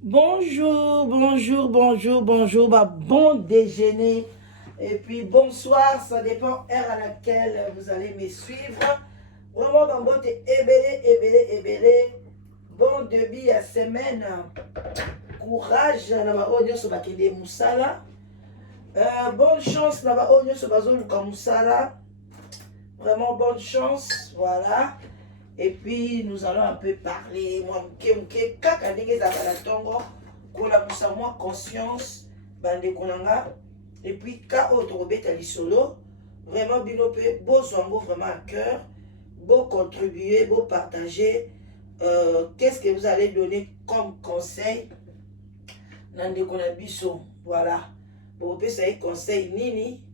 Bonjour, bonjour, bonjour, bonjour, bon déjeuner et puis bonsoir, ça dépend heure à laquelle vous allez me suivre. Vraiment, bon, ébélé, bon début à semaine, courage, na ba oyo nyonso bakende musala. Bonne chance, na ba oyo nyonso bazoluka musala. Vraiment bonne chance, voilà. Et puis nous allons un peu parler, moi, kaka ndenge za bala tongo, kola musa moi conscience, bande konanga. Et puis ka autre beta lisolo, vraiment bino pe beau zongo vraiment à cœur, beau contribuer, beau partager. Qu'est-ce que vous allez donner comme conseil? Nande konabiso, voilà. Bon, pe ça conseil nini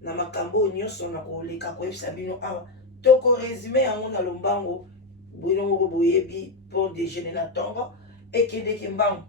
na makambo nyonso na koleka koyebisa bino awa. Toko résumé yango na lombango boyongo boyebi pour déjeuner na tongo ekedeke mbango.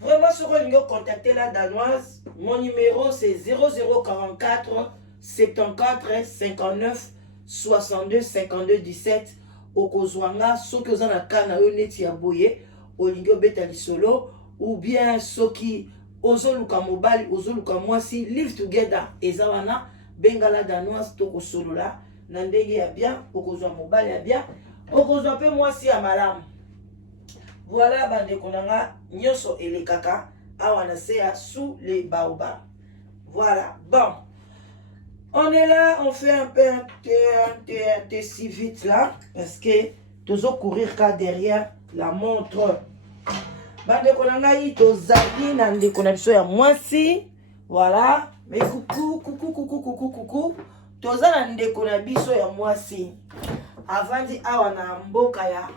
Vraiment sur le contacter la danoise, mon numéro c'est 0044 74 59 62 52 17 okozwanga soki oza na kana yo neti ya boye olingi obeta lisolo ou bien soki ozoluka mobali ozoluka mwasi live together eza wana bengala danoise tokosolola na ndenge ya bien okozwa mobali ya bien okozwa pe mwasi ya malamu. Voilà bandeko nanga nyonso elekaka awa na se ya sous les baobabs. Voilà, bon. On est là, on fait un peu un thé si vite là parce que toujours courir car derrière la montre. Bandeko nanga yi tozali na ndeko na biso ya mwasi. Voilà, mais coucou. Toza na ndeko na biso ya mwasi. Avandi awa na mboka ya.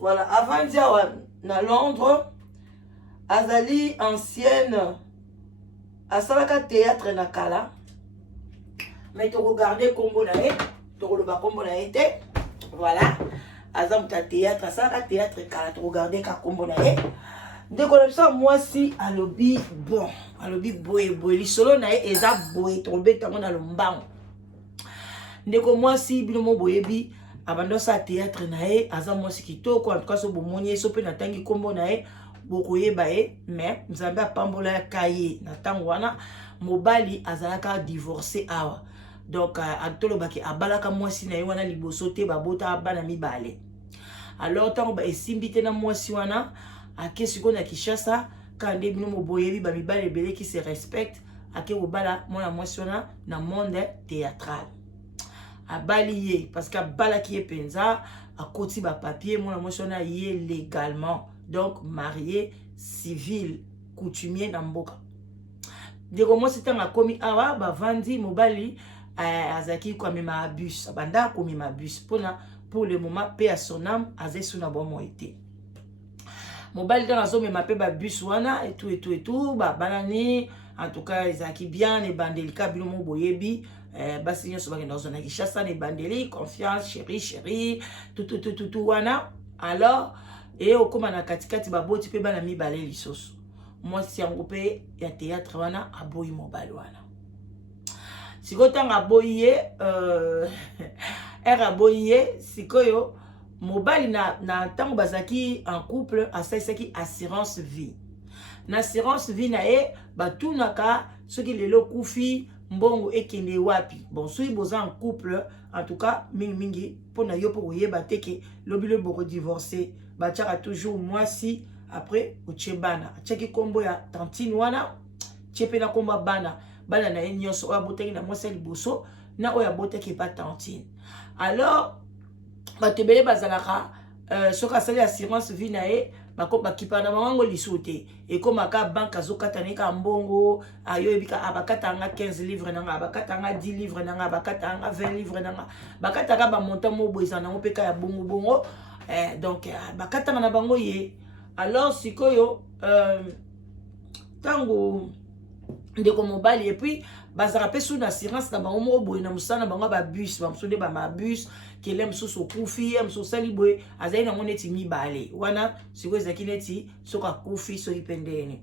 Voilà, avandi awa na Londres. Azali ancienne. Asalaka théâtre na kala. Mais tu regardes kombo na ye. Tu regardes kombo na ye te. Voilà. Azam ta théâtre. Asalaka théâtre kala. Tu regardes ka kombo na ye. Ndeko na biso mwasi alobi bon. Alobi boye. Lisolo na ye eza boye. Tu regardes na lombango. Ndeko mwasi binomo boyebi abando sa théâtre na ye aza mwasi kitoko en tout cas so bomoni so pe natangi kombo na ye bokoyeba ye mais nzambe apambola ya kaye na tango wana mobali azalaka divorcé awa donc atolobaki abalaka mwasi na ye wana liboso te babota bana mibale alors tango ba esimbi te na mwasi wana akesi ko na Kinshasa kande binomo boyebi ba mibale ebele qui se respecte ake kobala mwana mwasi wana na monde théâtral. Abali ye parce que abala qui est penza a koti ba papier mon amosona ye légalement donc marié civil coutumier na mboka ndeko mo sitanga komi awa ba vandi mobali azaki kwa mema abus banda ko mema abus pour le moment paix à son âme azesu na bon été mobali dans zo mema pe ba bus wana et tout ba banani en tout cas ezaki bien et bandelika bino mo boyebi basi nyoso bakenda ozona Kinshasa ne bandeli confiance chérie tout wana alors et okoma na katikati baboti pe bana mibale lisoso mwasi yango pe ya théâtre wana aboyi mobali wana sikotanga aboyi aboyi sikoyo mobali na tango bazaki en couple asaisaki assurance vie na assurance vie na ye batunaka soki lelo kufi mbongo ekende wapi bon soki boza en couple en tout cas mingi pona yo po koyeba te ke lobilo boko divorcer batiaka toujours mwasi après ochebana achaki kombo ya tantine wana chepe na komba bana na ye nyonso oyo abotaki na mwasi liboso na oyo abotaki pa tantine alors bato ebele bazalaka soki asali assurance vie na ye bakipa na mamango lisu te ekomaka banke azokatana ka mbongo ayoyebika abakatanga 15 livres nanga abakatanga 10 livres nanga abakatanga 20 livres nanga bakataka bamonta moboyisa nango mpe ka ya bongo donc bakatanga na bango ye alors sikoyo tango ndeko mobali et puis bazaka pe sous assurance na bango mo boye na musana bango ba bus ba msonde ba ma bus kelem so kufi mso sali boye azali na moneti mibale wana siko ezaki neti soka kufi so ipendene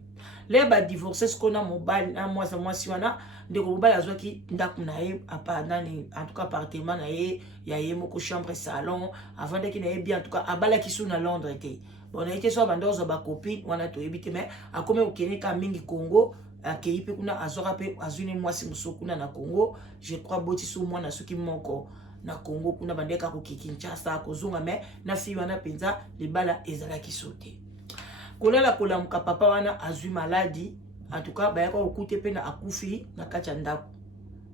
le ba divorcer skona mobali na mwasi wana ndeko mobali azwaki ndaku na ye apa nani en tout cas appartement na ye ya ye moko chambre salon avant de ki na ye bien en tout cas abala ki sous na Londres te bon na été so bandozo ba copine wana to ebite mais akome okene ka mingi Congo akei pe kuna azora pe azuni mwasi musukuna na Congo je crois boti so mwana suki moko na Congo kuna bandeka ko Kinshasa kozunga mais na fi wana penza libala ezalaki sote kolala kolamuka papa wana azui maladie en tout cas bayaka okute pe na akufi na kacha ndako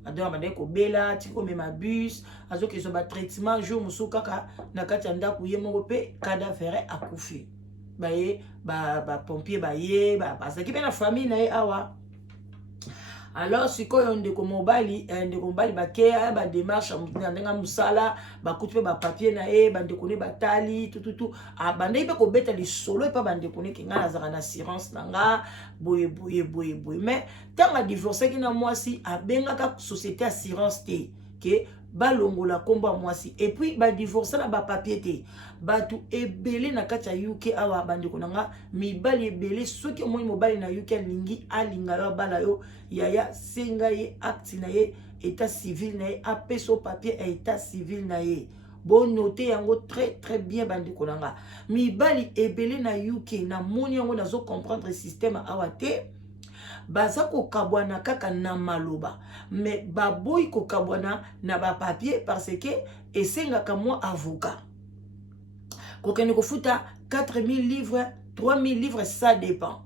adora bande ko bela tiko mema bus azoki zo ba traitement jour musuka kaka na kacha ndako ye moko pe cadavre akufi baye ba pompier baye ba pasaki pe na famille na ye awa. Alors sikoyo ndeko mobali bakea ba démarche ndenga musala bakuti pe ba papier na ye bandeko ne batali tututu bande pe ko beta li solo e pa bandeko ne kinga nazaka na assurance nanga boye mais tanga divorcer ki na mwasi abengaka société assurance te ke balongola komba mwasi et puis ba divorcer na ba papier te batu ebele na kati ya UK awa bandeko nanga mibali ebele soki omoni mobali na UK alingi alinga yo bala yo yaya senga ye acte na ye état civil na ye apeso papier à état civil na ye bon noter yango très bien bandeko nanga mibali ebele na UK na moni yango nazo comprendre système awa te baza ko kabwana kaka na maloba mais baboy ko kabwana na ba papier parce que esengaka moi avocat kokene ko futa 4000 livres 3000 livres ça dépend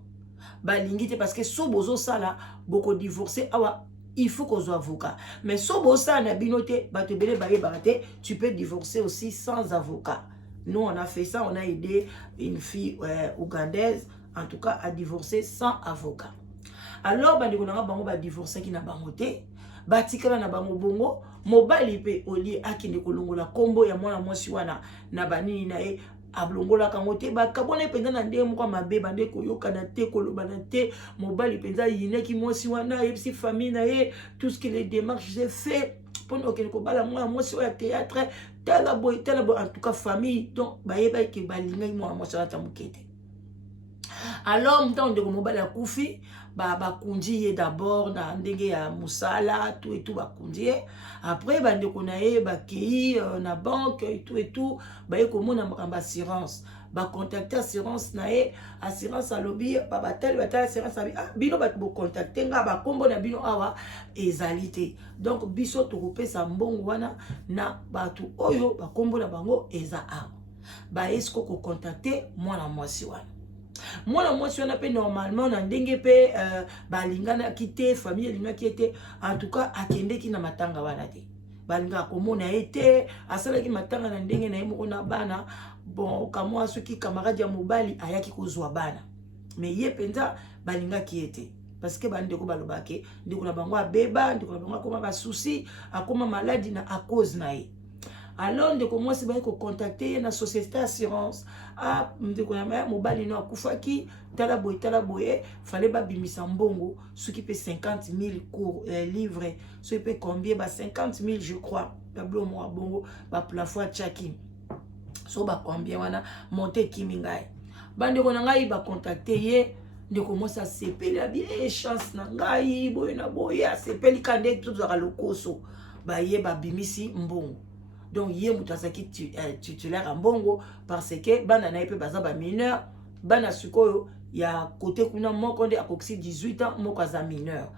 balingi te parce que so bozo sala boko divorcer awa il faut qu'on soit avocat mais so bozo sala na binote bato bele baye barate tu peux divorcer aussi sans avocat. Nous on a fait ça, on a aidé une fille ougandaise en tout cas à divorcer sans avocat. Alors bandeko nanga bango ba divorcer ki na bango te batikala na bango bongo mobali pe oli akinde kolongola kombo ya mwana mwasi wana na banini na ye ablongola kango te bakabona penza na ndenge moko mabe bande koyokana te kolobana te mobali penza yineki mwasi wana yebisi famille na ye tout ce que les démarches j'ai fait pour okene ko bala mwana mwasi oya théâtre tala boy en tout cas famille donc bayeba ke balinga mwana mwasi wana tamukete. Alors mtango ndeko mobali akufi bakundi ye d'abord na ndenge ya musala tout et tout bakundi ye après bandeko na ye bakei na banque et tout baye komona makamba assurance bacontacter assurance na ye assurance alobi batali assurance abi bino bato bocontacte nga bakombo na bino awa ezali te donc biso tokopesa mbongo wana na bato oyo bakombo na bango eza awa baesko kocontacte mwana mwasi wana mwana mwasi wana pe normalement na ndenge pe balingana kite famille linga kiete en tout cas akendeki na matanga wana te balinga komona ete asalaki matanga na ndenge na yemo na bana bon kamwa soki camarade ya mobali ayaki kozwa bana mais ye penza balinga kiete parce que bandeko balobake ndeko na bango abeba ndeko na bango akoma ba souci akoma maladie na à cause na ye. Alors ndeko mwasi baye ko contacter na société assurance ndeko na maya mobali no akufaki tala boye fallait ba bimisa mbongo soki pe 50 000 livres so pe combien ba 50 000 je crois tableau mo bongo ba plafond chaki so ba combien wana monter kimingai bandeko na ngai ba contacter ye ndeko mwasi asepeli bien chance na ngai boye na boye asepeli kande tout za lokoso baye ba bimisi mbongo. Donc yé mutasaki titulaire en bongo parce que bana na pe baza ba mineur bana sukoyo ya côté kuna moko nde akoksi 18 ans moko za mineur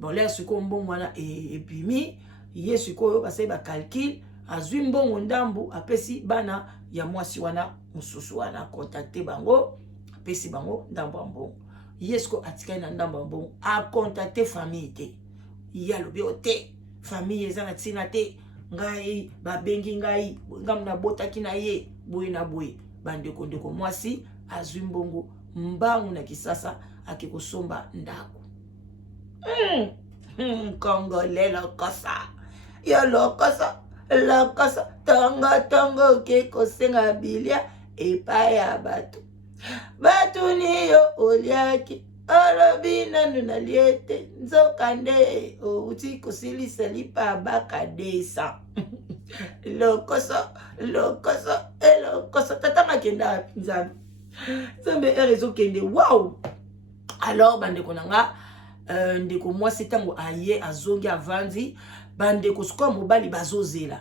bon là suko mbongo wana et puis mi yé sukoyo basai ba calcul azwi mbongo ndambu apesi bana ya mwasi wana mususu wana contacter bango apesi bango ndambu mbongo yesko atika na ndambu mbongo a contacter famille te ya lobi ote famille ezana tina te ngai babengi ngai ngamna botaki na ye boye na boye bandeko ndeko mwasi azwi mbongo mbangu na kisasa akikosomba ndako Congolais lokosa ya lokosa tanga ke kosenga bilia epai ya batu niyo oliaki alobi nanu na liete nzokande outi kosilisa lipa baka desa lokoso tata makenda nzambe nzambe erezo kende wow. Alors bandeko nanga ndeko mwasi tango aye azongi avandi bandeko sikoyo mobali bazozela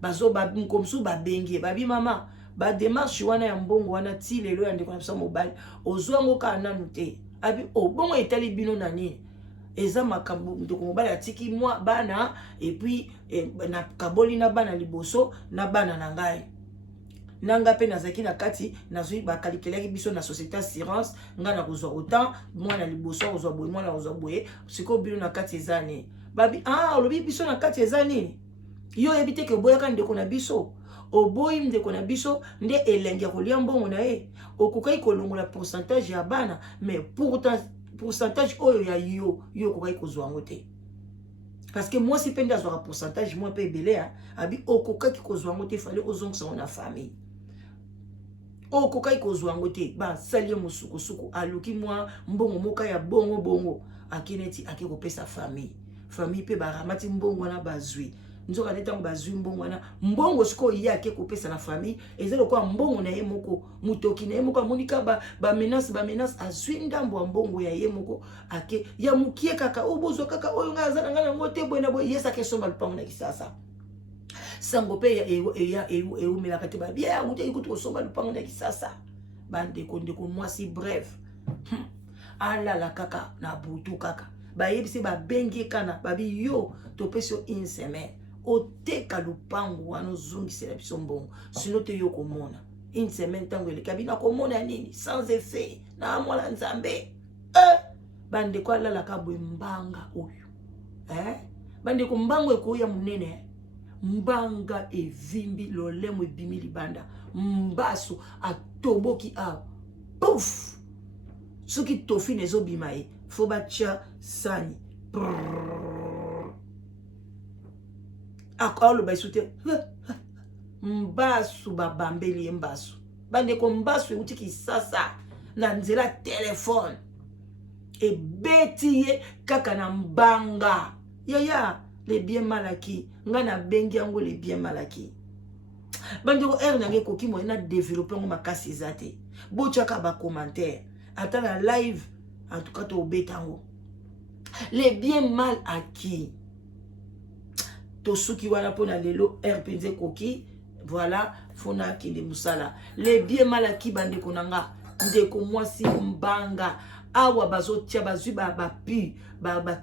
bazo komsu babengi babi mama ba démarche wana ya mbongo wana ti lelo ya ndeko na biso mobali ozwango ka nanu te abi bongo etali bino na nini eza makambo ndeko mobali atiki mwa bana et puis na kaboli na bana liboso na bana na ngai nanga pe nazaki na kati nazwi bakalikelaki biso na société assurance nga na kozwa autant mwana liboso kozwa boye mwana kozwa boye siko bino na kati ezani babi olobi biso na kati ezani yo ebite ke boyaka ndeko na biso oboyi ndeko na biso nde elenge kolia mbongo na ye okokai kolongola pourcentage ya bana mais pourcentage oyo ya yo okokai kozwa ngo te parce que moi si pende azwaka pourcentage moi pe ebele abi okokaki kozwa ngo te fallait ozongisa na famille okokai kozwa ngo te ba salie musuku aluki mwa mbongo moka ya bongo akineti akikopesa famille pe baramati mbongo na bazwi nzoka netango bazwi mbongo na mbongo siko yake kopesa na famille ezelo kwa mbongo na ye moko mutoki na ye moko monika ba menace azwi ndambo mbongo ya ye moko ake ya mukie kaka obozo kaka oyo ngaza ngana ngote bwena boy yesa ke somba lupango na kisasa sango pe ya melaka te ba bia ngute ikutu somba lupango na kisasa bande ndeko mwasi bref alala kaka na butu kaka bayebisi babengi kana babi yo topesio une semaine oteka lupango wana ozongisela biso mbongo sino te yo komona une semaine tango eleka bina komona nini sans effet na mwana nzambe bandeko alalaka bwe mbanga oyo bandeko mbango ekoya munene mbanga evimbi lolemo ebimi libanda mbaso atoboki pouf soki tofi nezobima ye fo batia sani akoloba esute mbasu babambeli ye mbasu bandeko mbasu euti kisasa na nzela telefone ebeti ye kaka na mbanga yaya les bien malaki nga na bengi yango les bien malaki bandeko nange koki mo na développer ngo makasi ezate bochaka ba commentaire ata na live en tout cas to betango les bien mal acquis to suki wana pona lelo penze koki voilà fona kinde musala les bien mal acquis bandeko nanga ndeko mwasi mbanga awa bazotia bazwi bapi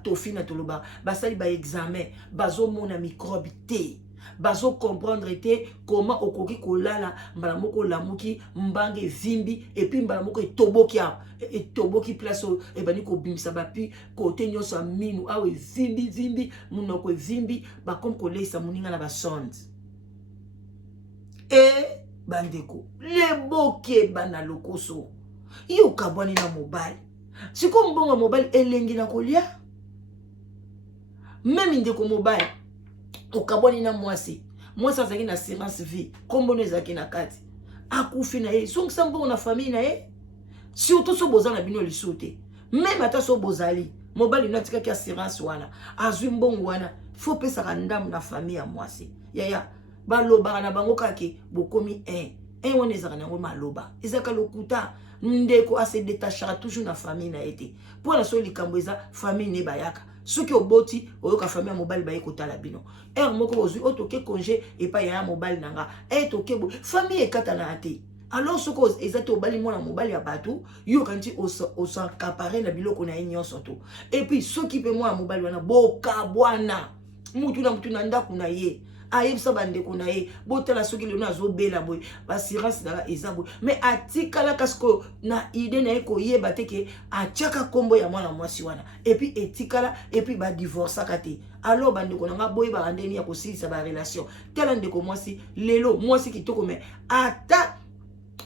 tofi na toloba basali ba examen bazomona microbe te bazo comprendre te comment okoki kolala mbala moko lamuki mbange vimbi et puis mbala moko etoboki place ebani ko bimisa bapi kote nyoso minu awe vimbi munoko vimbi ba comme kolesa muninga na ba sonde et bandeko leboke bana lokoso yo kabwani na mobile siko mbongo mobile elengi na kolia même ndeko mobile okabwani na mwasi azaki na assurance vie kombono ezaki na kati akufi na ye songisa mbongo na famille na ye surtout so boza na bino lisute même ata so bozali mobile natikaki assurance wana azwi mbongo wana faut pesaka ndamu na famille ya mwasi yaya balobaka na bango kake bokomi wana ezaka nango maloba ezaka lokuta ndeko ase détachera toujours na famille na ete pour na so likambo eza famille ne bayaka soki oboti oyoka famille ya mobali baye kotala bino moko ozwi otoke congé epa ya mobali nanga toke bo famille ekata na ate alors soko eza te obali mwana mobali ya bato yo kanti osankapare na biloko na ye nyonso to et puis soki pe mwana mobali wana bokabwana mutu na ndako na ye ayebisa bandeko na ye botala soki lelo azobela boye bassurance na eza boye mais atikala kasiko na idée na ye koyeba te ke atiaka kombo ya mwana mwasi wana et puis etikala et puis badivorcaka te alors bandeko nanga boyebaka ndeni ya kosilisa barelation tala ndeko mwasi lelo mwasi kitoko mais ata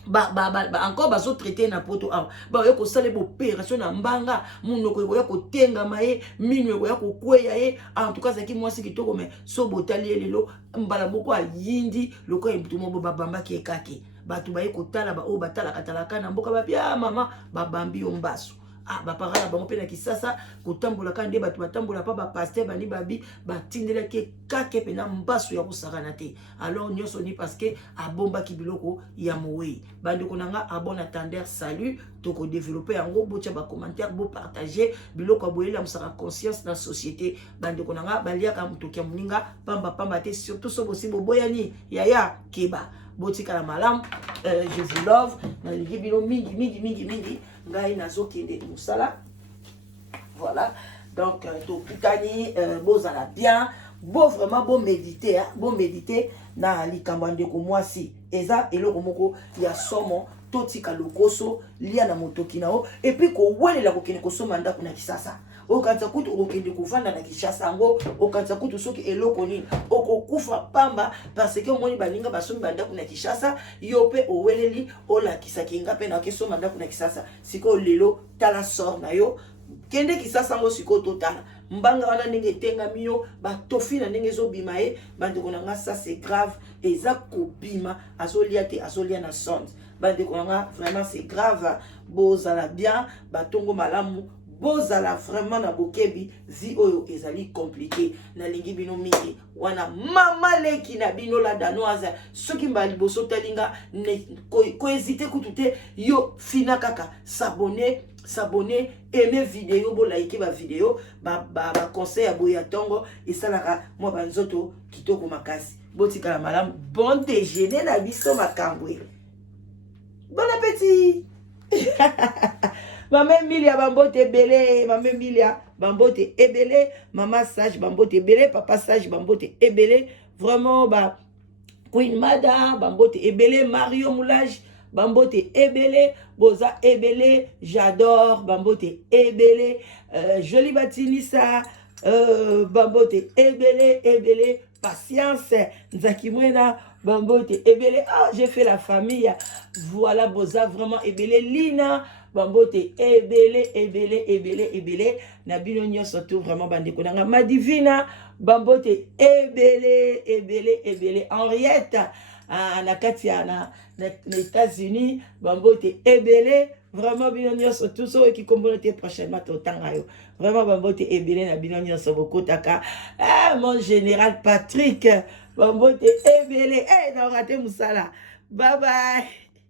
encore bazo traiter na poto yo kosala opération na mbanga munoko ya kotengama ye minu ya kokweya ye en tout cas zaki mwasi kitoko mais so botali lelo mbala boko ayindi loko ebitumo babamba ki ekake batu baye kotala o batala katalaka na mboka babia mama babambi yo mbaso bapara na bango pe na kisasa kotambola ka nde bato batambola pa bapaster bani babi batindela ke kake pe na mbaso ya kosakana te alors nyonso ni parce que abombaki biloko ya mowe bandeko nanga abona tender salut toko développer yango botia ba commentaire bo partager biloko aboyela musaka conscience na société bandeko nanga baliaka mutokia muninga pamba te surtout so bosi boboyani yaya keba botika la malam, je vous love, nalingi bino mingi, ngai nazo kende musala. Voilà, donc to kutani, bozala bien, bon vraiment bon méditer, na likambo ndeko mwasi, eza eloko moko ya somo, totika lokoso, lia na motoki nao, et puis ko welela kokene kosoma ndako na kisasa. Okanza kutu okende kuvanda na Kinshasa yango, okanza kutu soki eloko nini okokufa pamba parce que omoni baninga basomi bandako na Kinshasa, yo pe oweleli olakisa kinga pe na kesoma ndako na Kinshasa. Siko lelo tala sort na yo kende Kinshasa ngo siko totala mbanga wana ndenge tengami yo batofi na ndenge ezobima ye bandeko na nga, ça c'est grave, eza kobima azolia te azolia na sonde bandeko na nga, vraiment c'est grave. Bozala bien, batongo malamu, bozala vraiment na bokebi, zi oyo ezali compliqué na lingi bino mingi wana mama leki na bino la danoise soki mbali boso talinga ko hésiter kutute yo fina kaka s'abonner, aimer vidéo, bo like ba vidéo, ba conseil ya boya tongo et ça la moi banzoto kitoko makasi. Botika la madame, bon déjeuner na biso makambwe. Bon appétit. Maman Emilia bambote ebele, maman Emilia bambote ebele, maman sage bambote ebele, papa sage bambote ebele, vraiment ba Queen Mada bambote ebele, Mario Moulage bambote ebele, boza ebele, j'adore bambote ebele, Jolie Batinissa bambote ebele, patience Nzakimwena bambote ebele. Ah, j'ai fait la famille, voilà boza vraiment ebele, Lina bambote ebele na bino nyonso tout vraiment bandeko nanga Madivina bambote ebele Henriette na katia na États-Unis bambote ebele vraiment bino nyonso tout so qui communauté prochainement totanga yo vraiment bambote ebele na bino nyonso bokotaka. Mon général Patrick bambote ebele na raté musala. Bye bye.